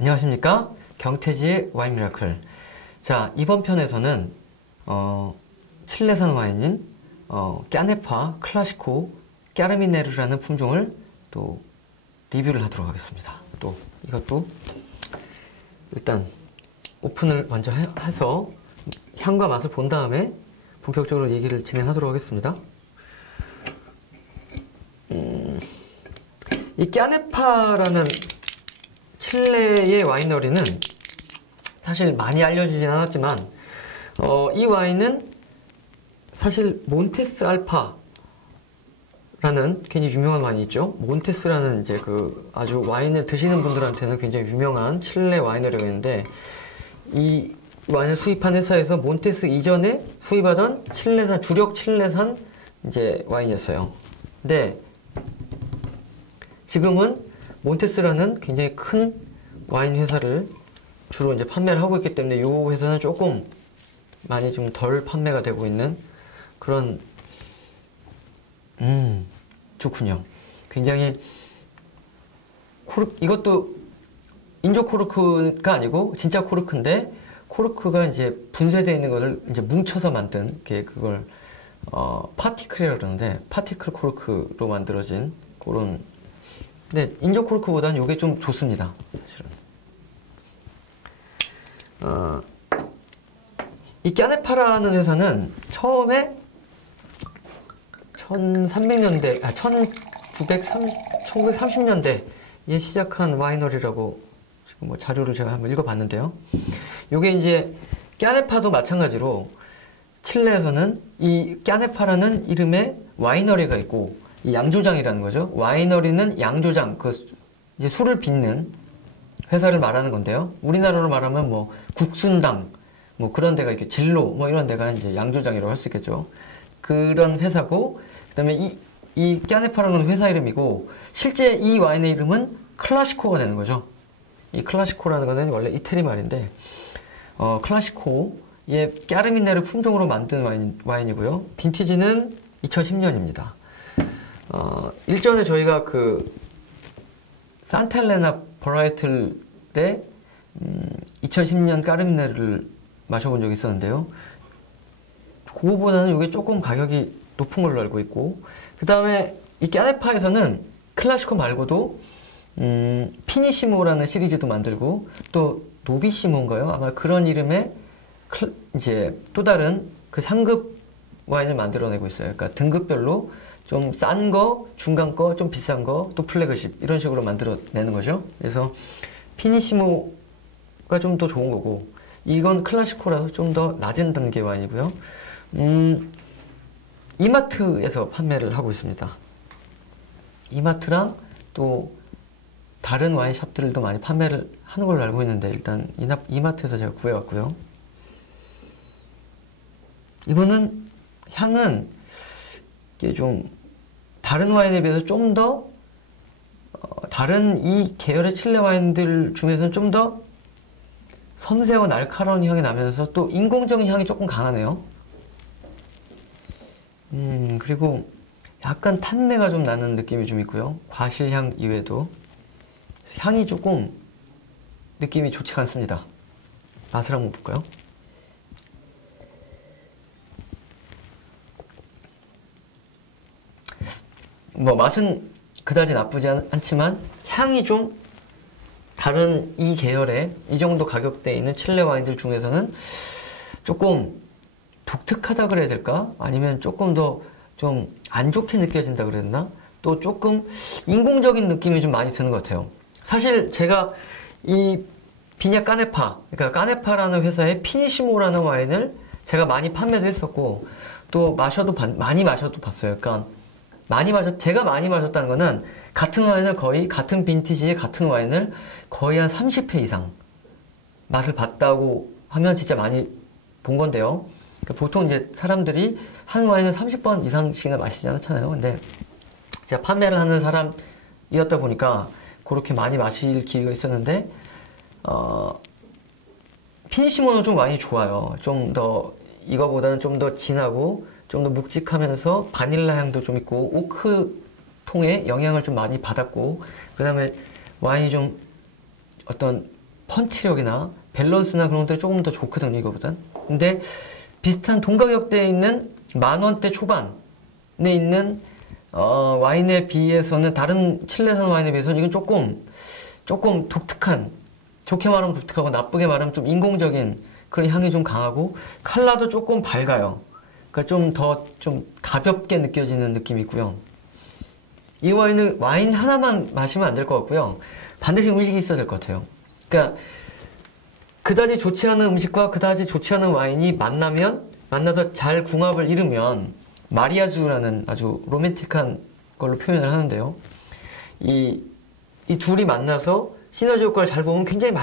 안녕하십니까? 경태지의 와인 미라클. 자, 이번 편에서는 칠레산 와인인 까네파 클라시코 까르미네르라는 품종을 또 리뷰를 하도록 하겠습니다. 또 이것도 일단 오픈을 먼저 해서 향과 맛을 본 다음에 본격적으로 얘기를 진행하도록 하겠습니다. 이 까네파라는 칠레의 와이너리는 사실 많이 알려지진 않았지만 이 와인은 사실 몬테스 알파라는 굉장히 유명한 와인이 있죠. 몬테스라는 이제 그 아주 와인을 드시는 분들한테는 굉장히 유명한 칠레 와이너리가 있는데, 이 와인을 수입한 회사에서 몬테스 이전에 수입하던 칠레산, 주력 칠레산 이제 와인이었어요. 근데 지금은 몬테스라는 굉장히 큰 와인 회사를 주로 이제 판매를 하고 있기 때문에 이 회사는 조금 많이 좀 덜 판매가 되고 있는 그런, 좋군요. 굉장히 이것도 인조 코르크가 아니고 진짜 코르크인데, 코르크가 이제 분쇄되어 있는 거를 이제 뭉쳐서 만든 그걸 파티클이라고 그러는데, 파티클 코르크로 만들어진 그런. 근데 인조 코르크보다는 이게 좀 좋습니다, 사실은. 이 까네파라는 회사는 처음에 1930년대에 시작한 와이너리라고 지금 뭐 자료를 제가 한번 읽어봤는데요. 요게 이제 까네파도 마찬가지로 칠레에서는 이 까네파라는 이름의 와이너리가 있고, 이 양조장이라는 거죠. 와이너리는 양조장, 이제 술을 빚는 회사를 말하는 건데요. 우리나라로 말하면 뭐 국순당, 뭐 그런 데가 이렇게 진로, 뭐 이런 데가 이제 양조장이라고 할 수 있겠죠. 그런 회사고, 그다음에 이 까네파라는 회사 이름이고, 실제 이 와인의 이름은 클라시코가 되는 거죠. 이 클라시코라는 거는 원래 이태리 말인데, 클라시코의 까르미네르 품종으로 만든 와인이고요. 빈티지는 2010년입니다. 일전에 저희가 산텔레나 버라이틀의 2010년 까르미네르를 마셔본 적이 있었는데요. 그거보다는 이게 조금 가격이 높은 걸로 알고 있고, 그 다음에 이 까네파에서는 클라시코 말고도 피니시모라는 시리즈도 만들고, 또 노비시모인가요? 아마 그런 이름의 이제 또 다른 그 상급 와인을 만들어내고 있어요. 그러니까 등급별로 좀 싼 거, 중간 거, 좀 비싼 거, 또 플래그십 이런 식으로 만들어내는 거죠. 그래서 피니시모가 좀 더 좋은 거고, 이건 클라시코라서 좀 더 낮은 단계 와인이고요. 이마트에서 판매를 하고 있습니다. 이마트랑 또 다른 와인샵들도 많이 판매를 하는 걸로 알고 있는데, 일단 이마트에서 제가 구해왔고요. 이거는 향은 이게 좀 다른 와인에 비해서 좀 더 다른 이 계열의 칠레 와인들 중에서는 좀 더 섬세하고 날카로운 향이 나면서 또 인공적인 향이 조금 강하네요. 그리고 약간 탄내가 좀 나는 느낌이 좀 있고요. 과실향 이외에도 향이 조금 느낌이 좋지가 않습니다. 맛을 한번 볼까요? 뭐 맛은 그다지 나쁘지 않지만 향이 좀 다른 이 계열의 이 정도 가격대에 있는 칠레 와인들 중에서는 조금 독특하다 그래야 될까? 아니면 조금 더 좀 안 좋게 느껴진다 그래야 되나? 또 조금 인공적인 느낌이 좀 많이 드는 것 같아요. 사실 제가 이 비냐 까네파, 그러니까 까네파라는 회사의 피니시모라는 와인을 제가 많이 판매도 했었고, 또 많이 마셔도 봤어요. 그러니까 제가 많이 마셨다는 거는 같은 와인을 거의, 같은 빈티지의 같은 와인을 거의 한 30회 이상 맛을 봤다고 하면 진짜 많이 본 건데요. 그러니까 보통 이제 사람들이 한 와인을 30번 이상씩이나 마시지 않잖아요. 근데 제가 판매를 하는 사람이었다 보니까 그렇게 많이 마실 기회가 있었는데, 피니시모는 좀 와인이 좋아요. 좀 더, 이거보다는 좀 더 진하고, 좀 더 묵직하면서 바닐라 향도 좀 있고, 오크 통의 영향을 좀 많이 받았고, 그 다음에 와인이 좀 어떤 펀치력이나 밸런스나 그런 것들이 조금 더 좋거든요, 이거보단. 근데 비슷한 동가격대에 있는 10,000원대 초반에 있는 와인에 비해서는, 다른 칠레산 와인에 비해서는 이건 조금 독특한, 좋게 말하면 독특하고 나쁘게 말하면 좀 인공적인 그런 향이 좀 강하고, 컬러도 조금 밝아요. 그러니까 좀 가볍게 느껴지는 느낌이 있고요. 이 와인은 와인 하나만 마시면 안 될 것 같고요. 반드시 음식이 있어야 될 것 같아요. 그러니까 그다지 좋지 않은 음식과 그다지 좋지 않은 와인이 만나서 잘 궁합을 이루면 마리아주라는 아주 로맨틱한 걸로 표현을 하는데요. 이 둘이 만나서 시너지 효과를 잘 보면 굉장히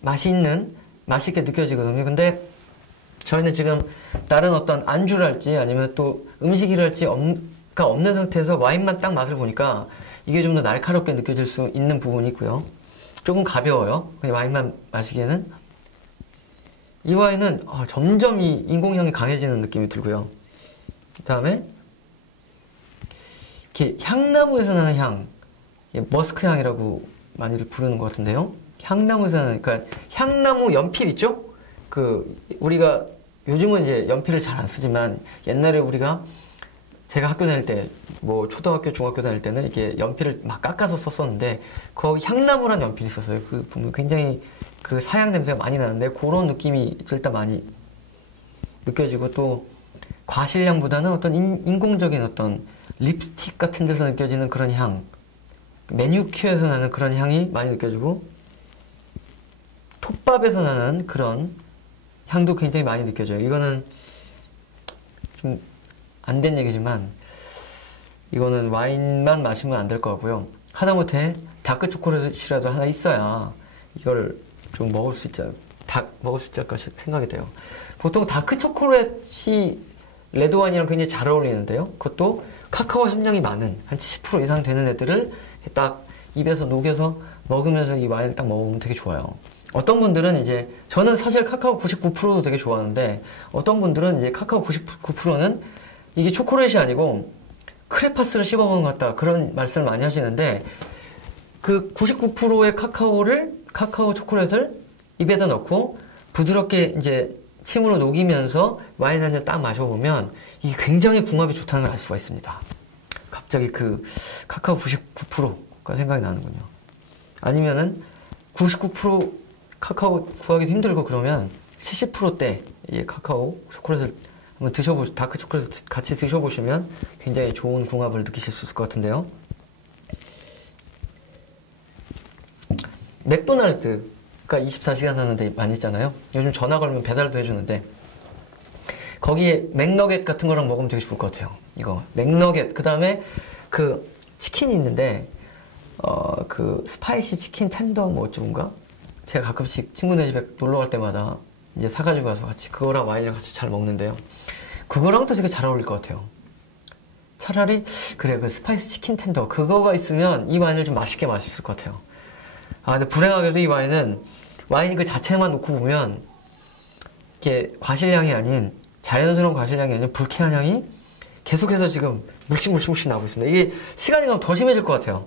맛있게 느껴지거든요. 근데 저희는 지금 다른 어떤 안주랄지 아니면 또 음식이랄지 가 없는 상태에서 와인만 딱 맛을 보니까 이게 좀 더 날카롭게 느껴질 수 있는 부분이 있고요. 조금 가벼워요. 그냥 와인만 마시기에는. 이 와인은 점점 이 인공향이 강해지는 느낌이 들고요. 그 다음에 이렇게 향나무에서 나는 향, 머스크 향이라고 많이들 부르는 것 같은데요. 향나무에서 나는, 그러니까 향나무 연필 있죠? 우리가 요즘은 이제 연필을 잘 안 쓰지만 옛날에 제가 학교 다닐 때, 뭐 초등학교, 중학교 다닐 때는 이렇게 연필을 막 깎아서 썼었는데, 거기 향나무란 연필이 있었어요. 보면 굉장히 사양 냄새가 많이 나는데, 그런 느낌이 일단 많이 느껴지고, 또 과실향보다는 어떤 인공적인 어떤 립스틱 같은 데서 느껴지는 그런 향, 매니큐어에서 나는 그런 향이 많이 느껴지고, 톱밥에서 나는 그런 향도 굉장히 많이 느껴져요. 이거는 좀 안 된 얘기지만 이거는 와인만 마시면 안 될 것 같고요. 하다못해 다크 초콜릿이라도 하나 있어야 이걸 좀 먹을 수 있지 않을까 생각이 돼요. 보통 다크 초콜릿이 레드 와인이랑 굉장히 잘 어울리는데요. 그것도 카카오 함량이 많은 한 70% 이상 되는 애들을 딱 입에서 녹여서 먹으면서 이 와인을 딱 먹으면 되게 좋아요. 어떤 분들은 이제, 저는 사실 카카오 99%도 되게 좋아하는데, 어떤 분들은 이제 카카오 99%는 이게 초콜릿이 아니고 크레파스를 씹어먹은 것 같다, 그런 말씀을 많이 하시는데, 그 99%의 카카오 초콜릿을 입에다 넣고 부드럽게 이제 침으로 녹이면서 와인 한 잔 딱 마셔보면 이게 굉장히 궁합이 좋다는 걸 알 수가 있습니다. 갑자기 카카오 99%가 생각이 나는군요. 아니면은 99% 카카오 구하기도 힘들고 그러면 70%대 카카오 초콜릿을 한번 다크 초콜릿 같이 드셔보시면 굉장히 좋은 궁합을 느끼실 수 있을 것 같은데요. 맥도날드가 24시간 하는 데 많이 있잖아요. 요즘 전화 걸면 배달도 해주는데, 거기에 맥너겟 같은 거랑 먹으면 되게 좋을 것 같아요. 이거 맥너겟, 그 다음에 치킨이 있는데 스파이시 치킨 텐더 뭐 어쩌군가, 제가 가끔씩 친구네 집에 놀러 갈 때마다 이제 사가지고 와서 같이 그거랑 와인이랑 같이 잘 먹는데요. 그거랑도 되게 잘 어울릴 것 같아요. 차라리 스파이스 치킨 텐더 그거가 있으면 이 와인을 좀 맛있게 마실 수 있을 것 같아요. 근데 불행하게도 이 와인 그 자체만 놓고 보면 이게 과실향이 아닌, 자연스러운 과실향이 아닌 불쾌한 향이 계속해서 지금 물씬 나고 있습니다. 이게 시간이 가면 더 심해질 것 같아요.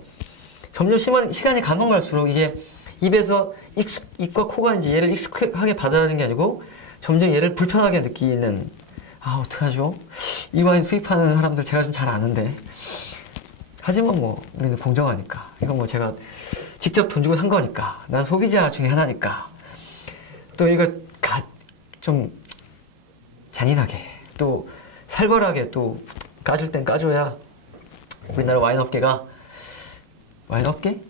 점점 시간이 가면 갈수록 이게 입에서 입과 코가 이제 얘를 익숙하게 받아들이는 게 아니고 점점 얘를 불편하게 느끼는, 어떡하죠? 이 와인 수입하는 사람들 제가 좀 잘 아는데, 하지만 뭐 우리는 공정하니까, 이건 뭐 제가 직접 돈 주고 산 거니까, 난 소비자 중에 하나니까, 또 이거 좀 잔인하게 또 살벌하게 또 까줄 땐 까줘야 우리나라 와인업계?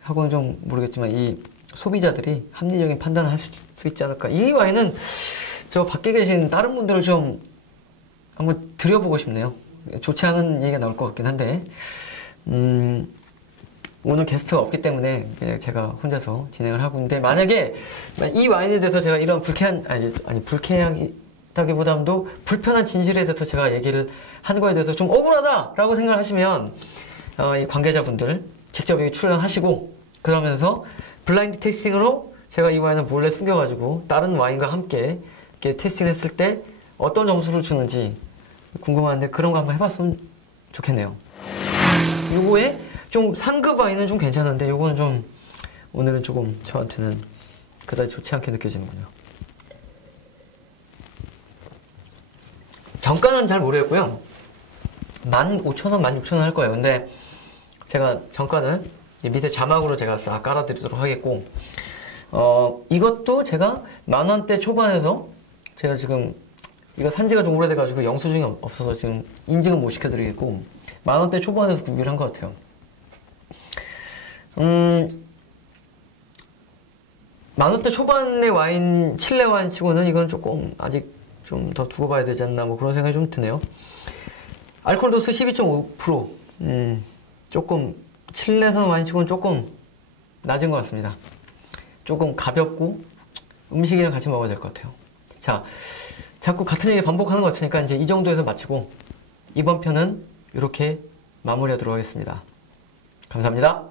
하고는 좀 모르겠지만 이 소비자들이 합리적인 판단을 할 수 있지 않을까. 이 와인은 저 밖에 계신 다른 분들을 좀 한번 드려보고 싶네요. 좋지 않은 얘기가 나올 것 같긴 한데, 오늘 게스트가 없기 때문에 그냥 제가 혼자서 진행을 하고 있는데, 만약에 이 와인에 대해서 제가 이런 불쾌하기보다도 불편한 진실에 대해서 제가 얘기를 한 거에 대해서 좀 억울하다라고 생각을 하시면, 이 관계자분들 직접 여기 출연하시고, 그러면서 블라인드 테이스팅으로 제가 이 와인을 몰래 숨겨가지고 다른 와인과 함께 이렇게 테이스팅을 했을 때 어떤 점수를 주는지 궁금한데, 그런 거 한번 해봤으면 좋겠네요. 요거에 좀 상급 와인은 좀 괜찮은데, 요거는 좀 오늘은 조금 저한테는 그다지 좋지 않게 느껴지는군요. 정가는 잘 모르겠고요. 15,000원, 16,000원 할 거예요. 근데 제가 정가는 밑에 자막으로 제가 싹 깔아드리도록 하겠고, 이것도 제가 10,000원대 초반에서 제가 지금 이거 산지가 좀 오래돼가지고 영수증이 없어서 지금 인증은 못 시켜드리겠고, 10,000원대 초반에서 구입을 한 것 같아요. 10,000원대 초반의 와인, 칠레 와인 치고는 이건 조금 아직 좀 더 두고 봐야 되지 않나 뭐 그런 생각이 좀 드네요. 알코올 도수 12.5%. 조금 칠레산 와인 치고는 조금 낮은 것 같습니다. 조금 가볍고 음식이랑 같이 먹어야 될 것 같아요. 자, 자꾸 같은 얘기 반복하는 것 같으니까 이제 이 정도에서 마치고 이번 편은 이렇게 마무리하도록 하겠습니다. 감사합니다.